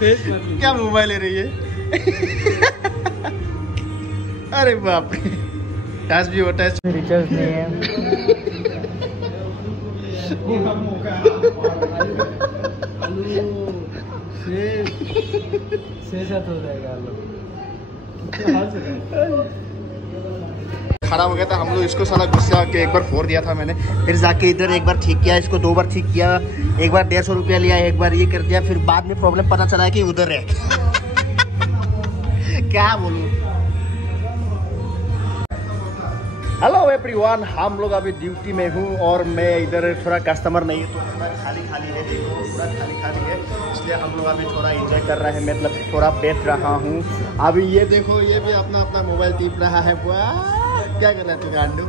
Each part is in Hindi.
क्या मोबाइल ले रही है? अरे बाप रे, टच भी होता है, रिचार्ज नहीं है। हो जाएगा। खराब हो गया था, हम लोग इसको साला गुस्सा के एक बार फोड़ दिया था मैंने, फिर जाके इधर एक बार ठीक किया, इसको 2 बार ठीक किया, एक बार 150 रुपया लिया, एक बार ये कर दिया, फिर बाद में प्रॉब्लम पता चला है कि उधर है। क्या बोलूं। हेलो एवरीवन, हम लोग अभी ड्यूटी में हूँ और मैं इधर थोड़ा कस्टमर नहीं है तो पूरा खाली खाली है, देखो पूरा खाली खाली है, इसलिए हम लोग अभी थोड़ा एंजॉय कर रहे हैं, मतलब थोड़ा बैठ रहा हूँ। अभी ये देखो, ये भी अपना अपना मोबाइल टिप रहा है। क्या कर रहा है तू गांडू?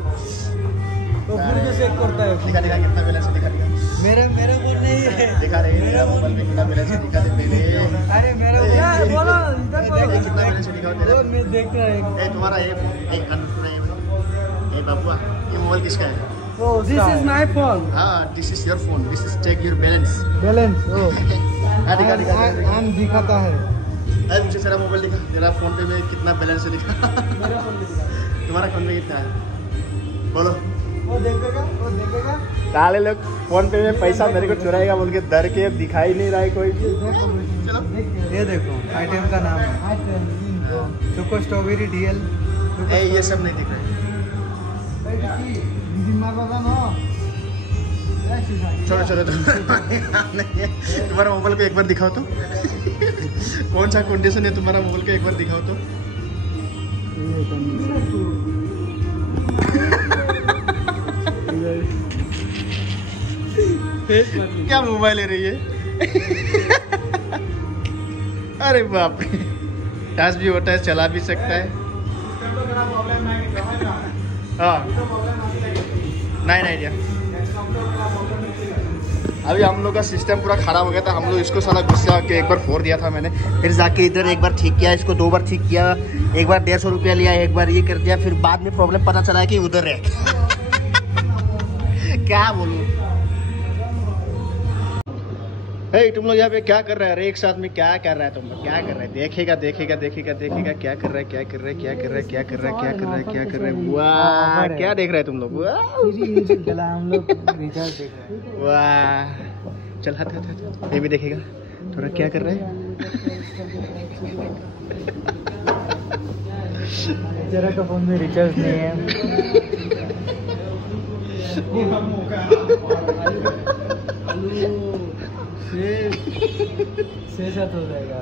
तो फिर चेक करता है। दिखा दिखा कितना बैलेंस है, दिखा दिखा। मेरा फोन नहीं है। दिखा रहे मेरा मोबाइल में कितना बैलेंस है, दिखा दे पहले। अरे मेरा बोलो कितना बैलेंस है दिखाओ तेरा। मैं देख रहा हूं। तुम्हारा ये बाबुआ, ये मोबाइल किसका है? This is my phone. हाँ, this is your phone, this is check your balance. Balance दिखा दिखा दिखाता है। अरे मुझे तेरा मोबाइल दिखा, तेरा फोन पे में कितना बैलेंस है दिखा। मेरा फोन दिखा। तुम्हारा फोन पे कितना है बोलो। वो देखेगा। साले लोग फोन पे में पैसा मेरे को चुराएगा बोल के डर के दिखाई नहीं रहा है कोई भी। चलो ये देखो, आइटम का नाम है चोको स्ट्रॉबेरी डीएल। ये सब नहीं दिख रहा है। छोड़ो तुम्हारा मोबाइल को एक बार दिखाओ तो। कौन सा कंडीशन है तुम्हारा मोबाइल को, एक बार दिखाओ तो। क्या मोबाइल ले रही है? अरे बाप रे, टच भी होता है, चला भी सकता है। हाँ नहीं दिया। अभी हम लोग का सिस्टम पूरा खराब हो गया था, हम लोग इसको साला गुस्सा के एक बार फोड़ दिया था मैंने, फिर जाके इधर एक बार ठीक किया, इसको 2 बार ठीक किया, एक बार 150 रुपया लिया, एक बार ये कर दिया, फिर बाद में प्रॉब्लम पता चला है कि उधर है। क्या बोलूं। तुम लोग यहाँ पे क्या कर रहे हैं? अरे एक साथ में क्या कर रहा है तुम लोग? क्या कर रहे हैं? देखेगा क्या कर रहा है? वाह, क्या देख रहे हैं तुम लोग? वाह, चल हाथ ये भी देखेगा थोड़ा क्या कर रहा है। जरा का फोन में रिचार्ज नहीं है। हो जाएगा।